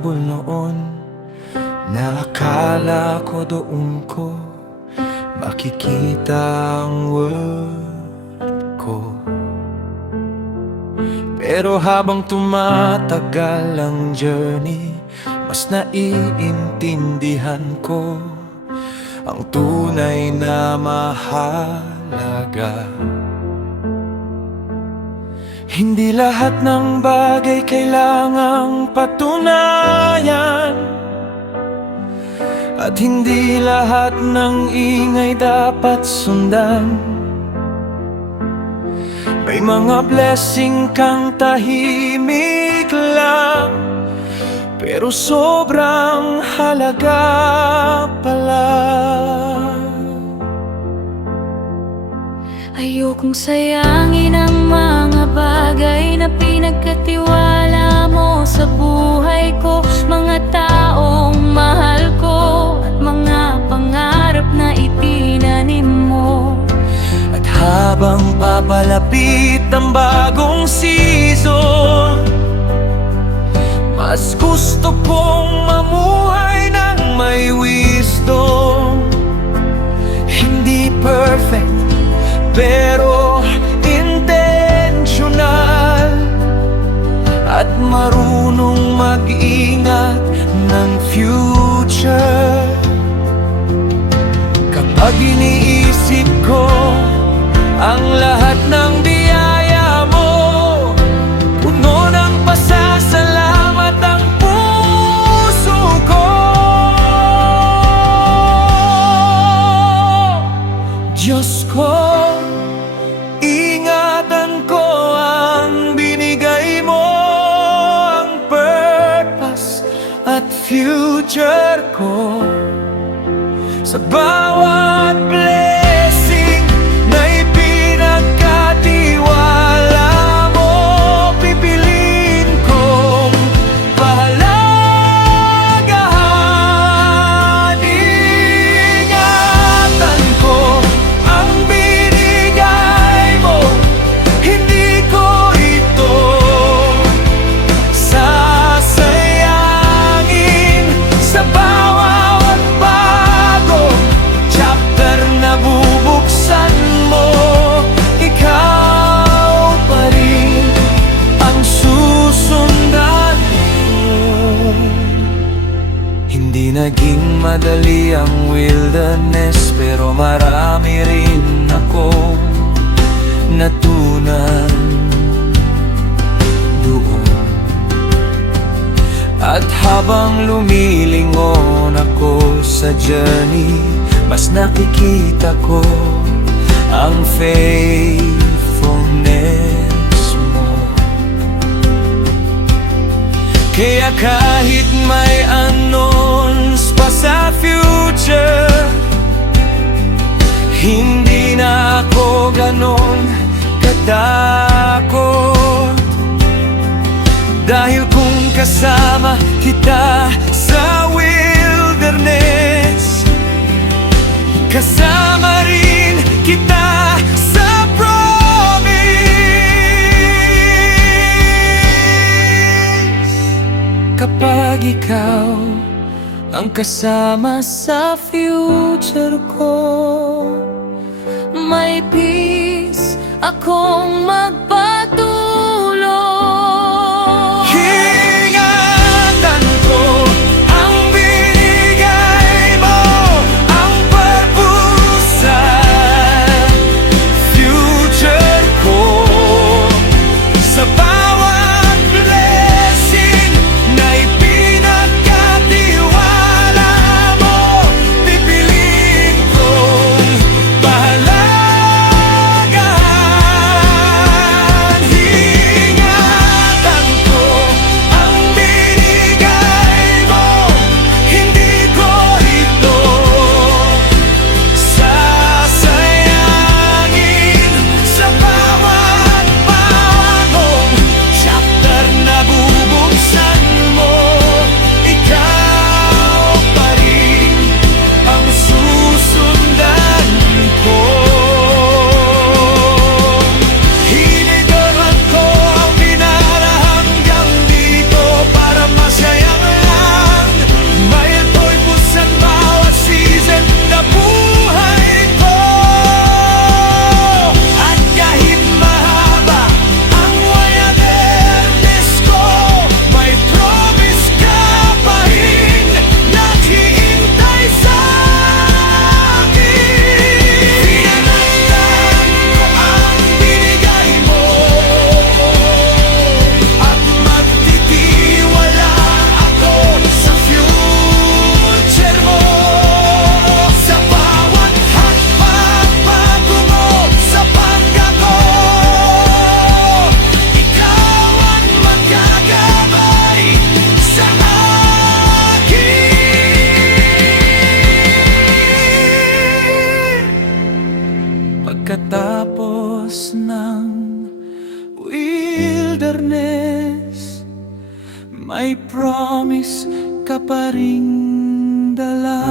habol noon, na akala ko doon ko makikita ang world ko. Pero habang tumatagal ang journey, mas naiintindihan ko ang tunay na mahalaga. Hindi lahat ng bagay kailangang patunayan, at hindi lahat ng ingay dapat sundan. May mga blessing kang tahimik lang, pero sobrang halaga pala. Ayokong sayangin ang mga bagay na pinagkatiwala mo sa buhay ko, mga taong mahal ko at mga pangarap na itinanim mo. At habang papalapit ang bagong season, mas gusto kong mamuhay ng may wisdom. Hindi perfect, pero intentional, at marunong mag-ingat ng future. Kapag iniisip ko ang lahat ng biyaya mo, puno ng pasasalamat ang puso ko. Diyos ko, ingatan ko ang binigay mo, ang purpose at future ko. Sa bawat blessing na ipinagkatiwala mo, pipiliin kong pahalagahan. Ingatan ko ang binigay mo, hindi ko ito sasayangin. Sa bawat bagong chapter na bubuksan mo, ikaw pa rin ang susundan ko. Hindi naging madali ang wilderness, pero marami rin akong natunan doon. At habang lumilingon ako sa journey, mas nakikita ko ang faithfulness mo. Kaya kahit may unknowns pa sa future, hindi na ako ganon katakot. Dahil kung kasama kita sa wilderness, kasama rin kita sa promise. Kapag ikaw ang kasama sa future ko, May peace akong magpatuloy. ingatan ko ang binigay mo, ang purpose at future ko. Sa bawat blessing na ipinagkatiwala mo, pipiliin kong pahalagahan. Pagkatapos ng wilderness, may promise ka pa ring dala.